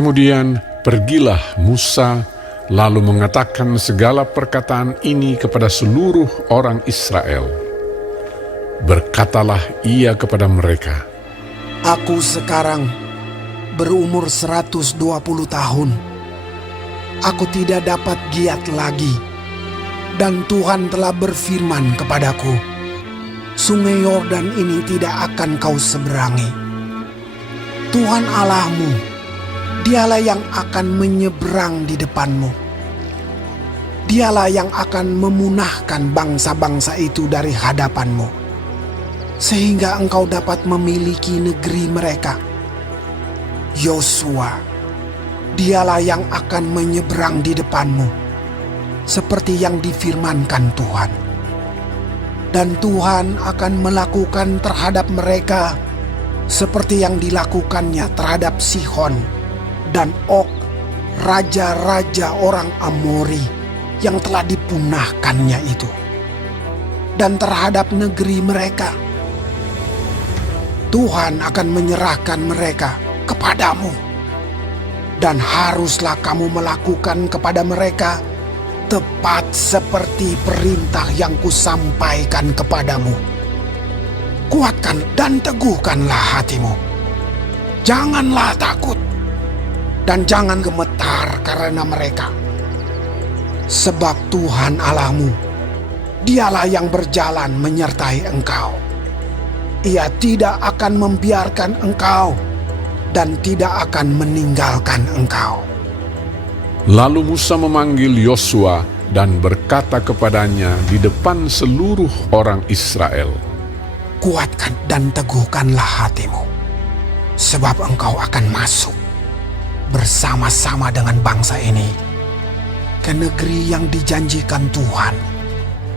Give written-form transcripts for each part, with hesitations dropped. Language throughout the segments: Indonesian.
Kemudian pergilah Musa, lalu mengatakan segala perkataan ini kepada seluruh orang Israel. Berkatalah ia kepada mereka, Aku sekarang berumur 120 tahun. Aku tidak dapat giat lagi. Dan Tuhan telah berfirman kepadaku, Sungai Yordan ini tidak akan kau seberangi. Tuhan Allahmu, Dialah yang akan menyeberang di depanmu. Dialah yang akan memunahkan bangsa-bangsa itu dari hadapanmu, sehingga engkau dapat memiliki negeri mereka. Yosua, Dialah yang akan menyeberang di depanmu, seperti yang difirmankan Tuhan. Dan Tuhan akan melakukan terhadap mereka seperti yang dilakukannya terhadap Sihon dan Og, raja-raja orang Amori yang telah dipunahkannya itu, dan terhadap negeri mereka. Tuhan akan menyerahkan mereka kepadamu, dan haruslah kamu melakukan kepada mereka tepat seperti perintah yang kusampaikan kepadamu. Kuatkan dan teguhkanlah hatimu. Janganlah takut, dan jangan gemetar karena mereka. Sebab Tuhan Allahmu, Dialah yang berjalan menyertai engkau. Ia tidak akan membiarkan engkau dan tidak akan meninggalkan engkau. Lalu Musa memanggil Yosua dan berkata kepadanya di depan seluruh orang Israel, Kuatkan dan teguhkanlah hatimu, sebab engkau akan masuk bersama-sama dengan bangsa ini ke negeri yang dijanjikan Tuhan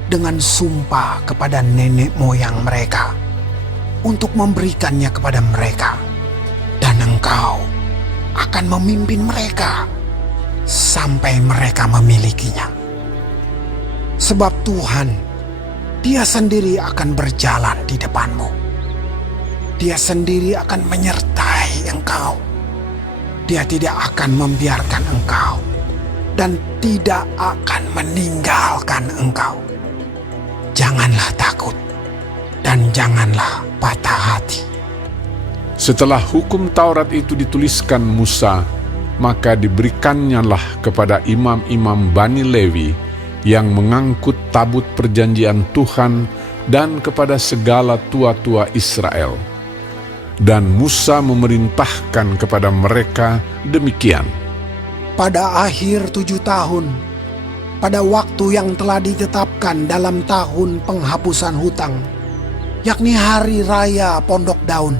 dengan sumpah kepada nenek moyang mereka untuk memberikannya kepada mereka, dan engkau akan memimpin mereka sampai mereka memilikinya. Sebab Tuhan, Dia sendiri akan berjalan di depanmu. Dia sendiri akan menyertai engkau. Dia tidak akan membiarkan engkau dan tidak akan meninggalkan engkau. Janganlah takut dan janganlah patah hati. Setelah hukum Taurat itu dituliskan Musa, maka diberikannya kepada imam-imam Bani Lewi yang mengangkut tabut perjanjian Tuhan dan kepada segala tua-tua Israel. Dan Musa memerintahkan kepada mereka demikian. Pada akhir 7 tahun, pada waktu yang telah ditetapkan dalam tahun penghapusan hutang, yakni hari raya Pondok Daun,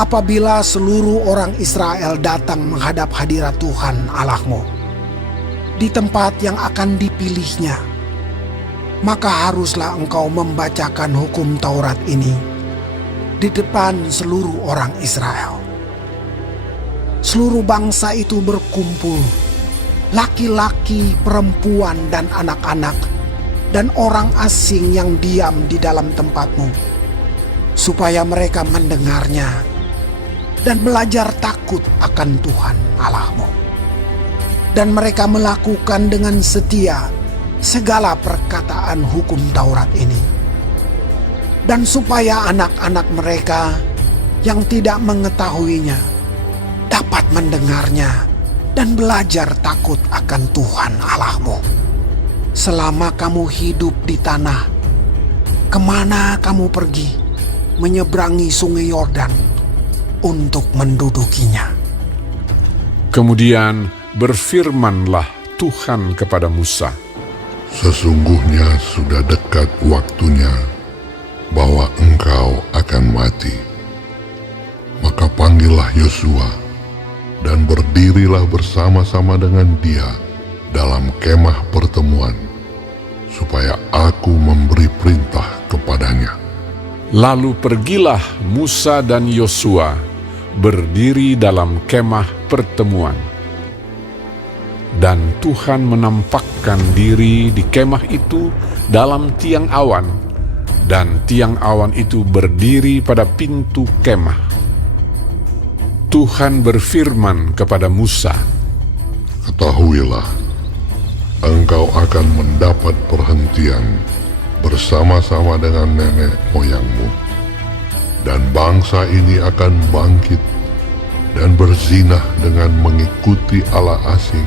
apabila seluruh orang Israel datang menghadap hadirat Tuhan Allahmu di tempat yang akan dipilihnya, maka haruslah engkau membacakan hukum Taurat ini di depan seluruh orang Israel. Seluruh bangsa itu berkumpul, laki-laki, perempuan, dan anak-anak, dan orang asing yang diam di dalam tempatmu, supaya mereka mendengarnya dan belajar takut akan Tuhan Allahmu. Dan mereka melakukan dengan setia segala perkataan hukum Taurat ini. Dan supaya anak-anak mereka yang tidak mengetahuinya dapat mendengarnya dan belajar takut akan Tuhan Allahmu. Selama kamu hidup di tanah, kemana kamu pergi, menyeberangi sungai Yordan untuk mendudukinya. Kemudian berfirmanlah Tuhan kepada Musa, Sesungguhnya sudah dekat waktunya bahwa engkau akan mati. Maka panggillah Yosua dan berdirilah bersama-sama dengan dia dalam kemah pertemuan, supaya aku memberi perintah kepadanya. Lalu pergilah Musa dan Yosua berdiri dalam kemah pertemuan. Dan Tuhan menampakkan diri di kemah itu dalam tiang awan, dan tiang awan itu berdiri pada pintu kemah. Tuhan berfirman kepada Musa, Ketahuilah, engkau akan mendapat perhentian bersama-sama dengan nenek moyangmu, dan bangsa ini akan bangkit dan berzinah dengan mengikuti allah asing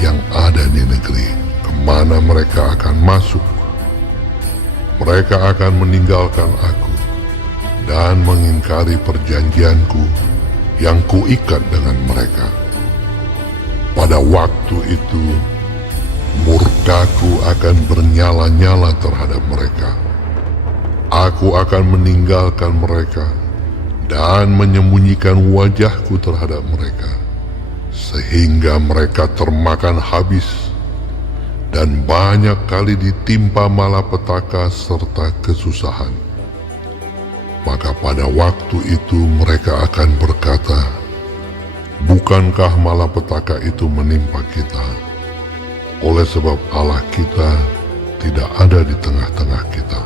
yang ada di negeri kemana mereka akan masuk. Mereka akan meninggalkan aku dan mengingkari perjanjianku yang kuikat dengan mereka. Pada waktu itu, murkaku akan bernyala-nyala terhadap mereka. Aku akan meninggalkan mereka dan menyembunyikan wajahku terhadap mereka, sehingga mereka termakan habis dan banyak kali ditimpa malapetaka serta kesusahan. Maka pada waktu itu mereka akan berkata, bukankah malapetaka itu menimpa kita? Oleh sebab Allah kita tidak ada di tengah-tengah kita.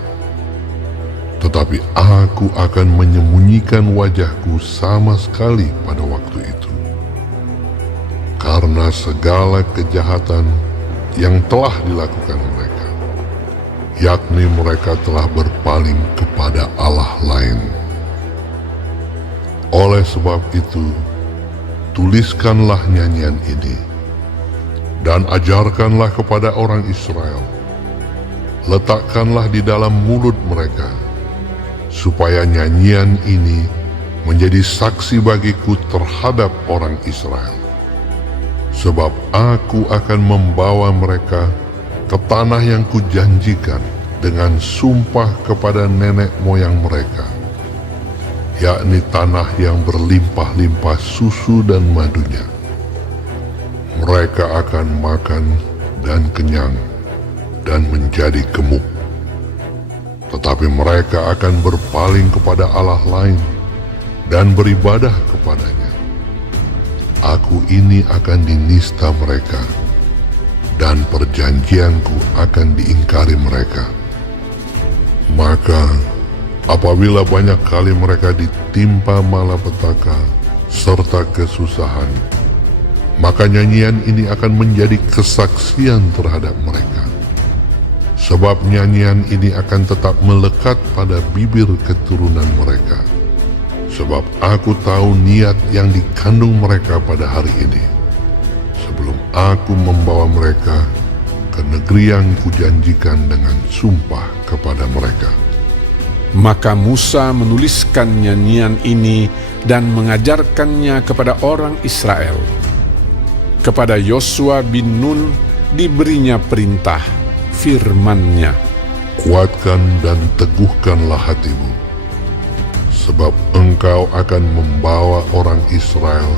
Tetapi aku akan menyembunyikan wajahku sama sekali pada waktu itu, karena segala kejahatan yang telah dilakukan mereka, yakni mereka telah berpaling kepada Allah lain. Oleh sebab itu, tuliskanlah nyanyian ini dan ajarkanlah kepada orang Israel. Letakkanlah di dalam mulut mereka, supaya nyanyian ini menjadi saksi bagiku terhadap orang Israel. Sebab aku akan membawa mereka ke tanah yang kujanjikan dengan sumpah kepada nenek moyang mereka, yakni tanah yang berlimpah-limpah susu dan madunya. Mereka akan makan dan kenyang dan menjadi gemuk. Tetapi mereka akan berpaling kepada Allah lain dan beribadah kepadanya. Aku ini akan dinista mereka, dan perjanjianku akan diingkari mereka. Maka apabila banyak kali mereka ditimpa malapetaka serta kesusahan, maka nyanyian ini akan menjadi kesaksian terhadap mereka. Sebab nyanyian ini akan tetap melekat pada bibir keturunan mereka. Sebab aku tahu niat yang dikandung mereka pada hari ini, sebelum aku membawa mereka ke negeri yang kujanjikan dengan sumpah kepada mereka. Maka Musa menuliskan nyanyian ini dan mengajarkannya kepada orang Israel. Kepada Yosua bin Nun diberinya perintah, firman-Nya, Kuatkan dan teguhkanlah hatimu, sebab engkau akan membawa orang Israel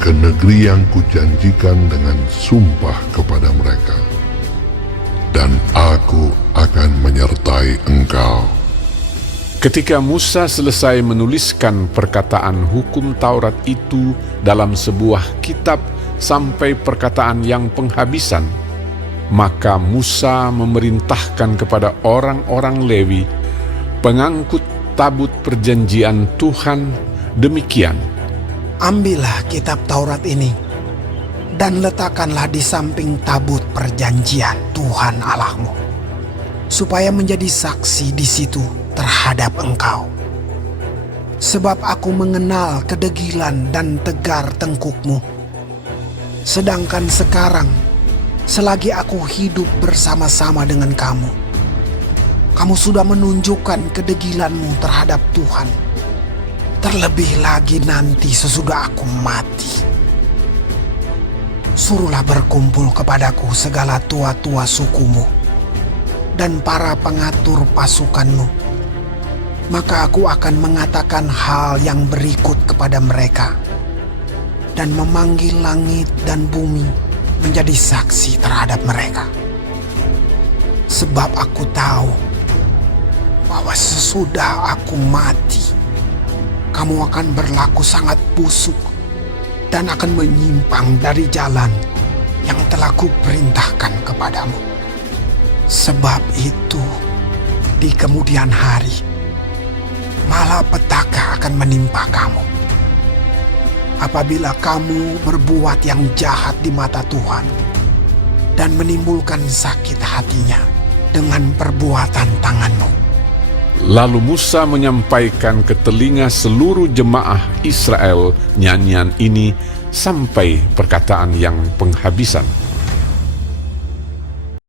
ke negeri yang kujanjikan dengan sumpah kepada mereka, dan aku akan menyertai engkau. Ketika Musa selesai menuliskan perkataan hukum Taurat itu dalam sebuah kitab sampai perkataan yang penghabisan, maka Musa memerintahkan kepada orang-orang Lewi, pengangkut tabut perjanjian Tuhan, demikian: Ambillah kitab Taurat ini dan letakkanlah di samping tabut perjanjian Tuhan Allahmu, supaya menjadi saksi di situ terhadap engkau. Sebab aku mengenal kedegilan dan tegar tengkukmu. Sedangkan sekarang, selagi aku hidup bersama-sama dengan kamu, kamu sudah menunjukkan kedegilanmu terhadap Tuhan. Terlebih lagi nanti sesudah aku mati. Suruhlah berkumpul kepadaku segala tua-tua sukumu dan para pengatur pasukanmu. Maka aku akan mengatakan hal yang berikut kepada mereka, dan memanggil langit dan bumi menjadi saksi terhadap mereka. Sebab aku tahu bahwa sesudah aku mati, kamu akan berlaku sangat busuk dan akan menyimpang dari jalan yang telah kuperintahkan kepadamu. Sebab itu, di kemudian hari, malapetaka akan menimpa kamu. apabila kamu berbuat yang jahat di mata Tuhan dan menimbulkan sakit hatinya dengan perbuatan tanganmu. Lalu Musa menyampaikan ke telinga seluruh jemaah Israel nyanyian ini sampai perkataan yang penghabisan.